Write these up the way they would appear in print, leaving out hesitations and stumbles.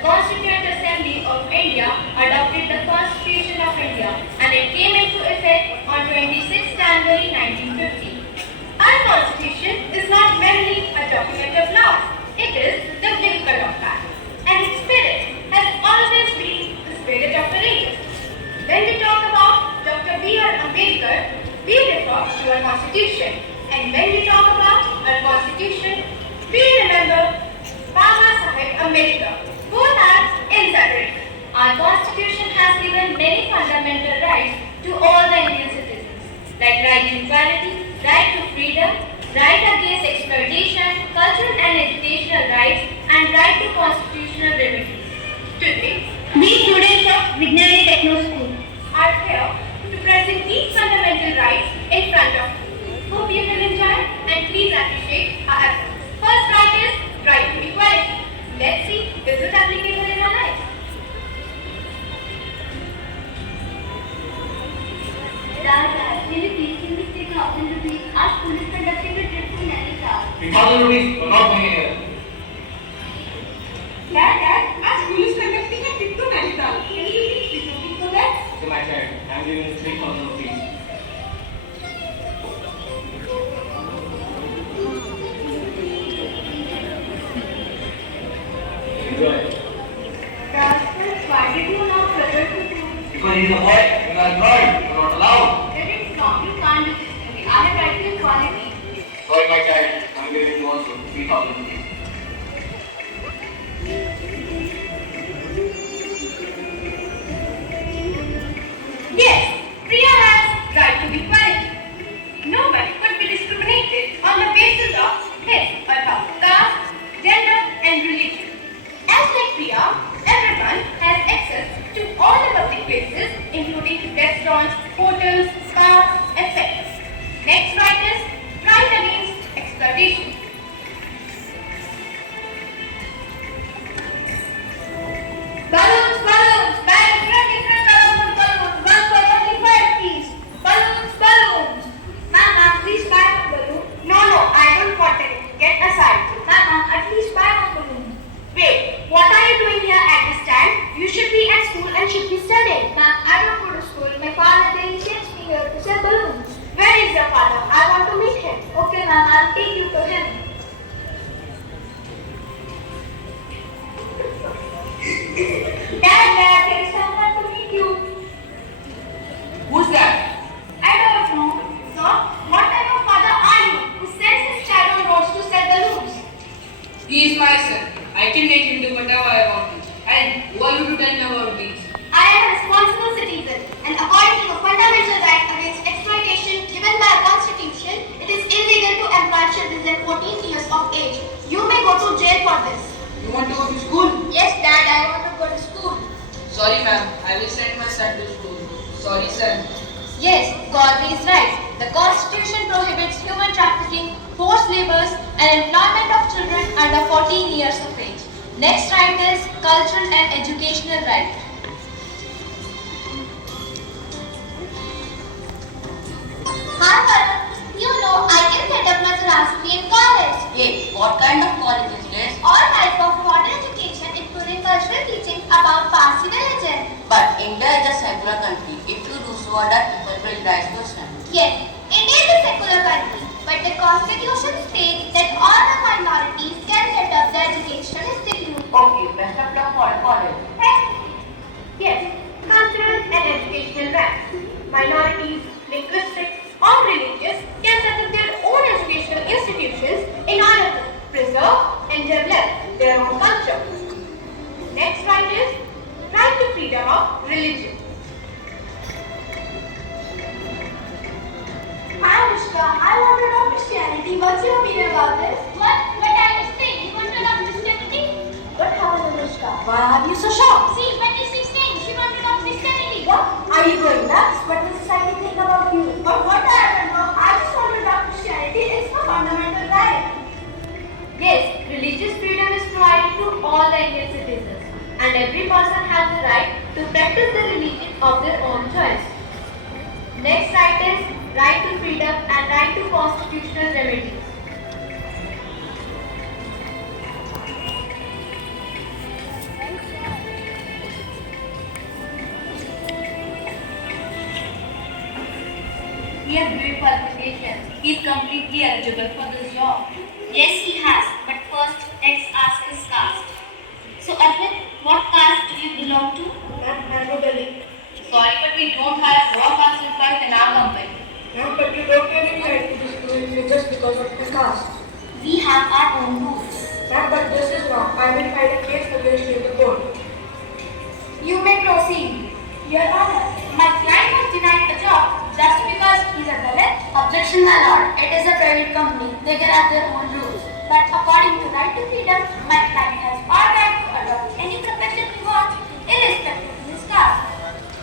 Constituent Assembly of India adopted the Constitution of India and it came into effect on 26 January 1950. Our Constitution is not merely a document of law, it is the vehicle of that, and its spirit has always been the spirit of the nation. When we talk about Dr. B.R. Ambedkar, we refer to our Constitution, and when we talk about our Constitution, we remember Baba Saheb Ambedkar. Both are inseparable. Our Constitution has given many fundamental rights to all the Indian citizens, like right to equality, right to freedom, right against exploitation, cultural and educational rights, and right to constitutional remedies. Today, we students of Vignani Techno School are here to present these fundamental rights in front of you. Hope you will enjoy and please appreciate our efforts. First right is right to equality. Let's see, is it applicable in our life? Dad, will you please give me 3,000 rupees? Our school is conducting a trip to Nainital. 3,000 rupees? You're not going anywhere. Dad, our school is conducting a trip to Nainital. Can you give me 3 rupees for that? Okay, my child, I'm giving you 3,000 rupees. Enjoy. Dad, why did you not brother to do? Because he's a boy, you are not, you're not allowed. That is wrong. You can't do this to me. I have right to equality. Sorry, my child, I'm giving you also 3,000 rupees. Yes, Priya has right to equality. Nobody could be discriminated on the basis of his or her caste, gender, and religion. As like Priya, everyone has access to all the public places, including restaurants, hotels, spas, etc. Next right is right against exploitation. Balloons, balloons, buy different colorful balloons, one for only 5 piece. Balloons, balloons. Mama, please buy one balloon. No, I don't want it. Get aside. Mama, at least buy one balloon. Wait, what are you doing here at this time? You should be at school and should be studying. Ma'am, I don't go to school. My father daily sends me here to sell balloons. Where is your father? I want to meet him. Okay, ma'am, I'll take you to him. Dad, there is someone to meet you. Who's that? I don't know. Sir, what type of father are you who sends his child on roads to sell balloons? He is my son. I can make him do whatever I want. And who are you to tell me about these? I am a responsible citizen, and according to the fundamental right against exploitation given by our Constitution, it is illegal to employ children than 14 years of age. You may go to jail for this. You want to go to school? Yes, Dad, I want to go to school. Sorry, ma'am. I will send my son to school. Sorry, son. Yes, God is right. The Constitution prohibits human trafficking, forced labors, and employment of children under 14 years of age. Next right is cultural and educational right. Hi, Varun. You know, I can set up my Saraswati college. Hey, what kind of college is this? All type of modern education, including cultural teaching about Parsi religion. But India is a secular country. If you do so, other people will rise to stand. Yes, India is a secular country, but the constitution states that all the minorities can set up their educational institute. Okay, best of luck for college. Yes, cultural and educational rights. Minorities, linguistic, or religious can set up their own educational institutions in order to preserve and develop their own culture. Next right is right to freedom of religion. Hi, Anushka. I want to know Christianity. What's your opinion about this? What? But I was saying, you want to know Christianity? What happened, Anushka? Why are you so shocked? See, but she's saying she wants to know Christianity. What? Are you going nuts? What will society think about you? But what I don't know, I just want to know Christianity is a fundamental right. Yes, religious freedom is provided to all the Indian citizens, and every person has the right to practice the religion of their own choice. Next right is right to freedom and right to constitutional remedies. He has great qualifications. He is completely eligible for this job. Yes, he has. But first, let's ask his caste. So, Arvind, what caste do you belong to? I'm not telling. Sorry, but we don't have raw caste employees in our company. Ma'am, but you don't have any right to discriminate me just because of my caste. We have our own rules. Ma'am, but this is wrong. I will file a case against you in the court. You may proceed. Your Honor, my client was denied a job just because he's a Dalit. Objection, my lord. It is a private company. They can have their own rules. But according to right to freedom, my client has all right to adopt any profession he wants, irrespective of his caste.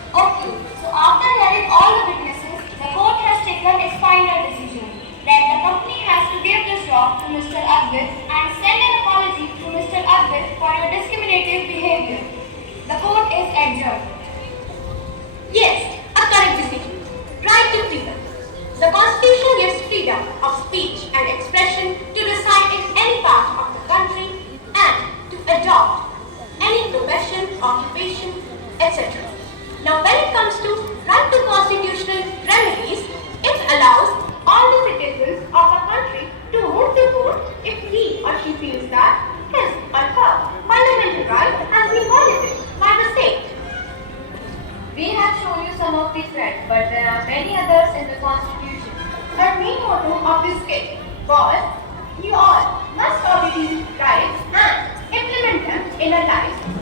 Okay, so after hearing all the witnesses, the court has taken its final decision that the company has to give this job to Mr. Advait and send an apology to Mr. Advait for your discriminative behavior. The court is adjourned. Yes, a correct decision. Right to freedom. The Constitution gives freedom of speech and expression to reside in any part of the country and to adopt any profession, occupation, etc. Now, when it comes to right to constitutional remedies, it allows all the citizens of a country to move to court if he or she feels that his or her fundamental right has been violated by the state. We have shown you some of these rights, but there are many others in the Constitution. The main motto of this skit was, you all must obey these rights and implement them in a life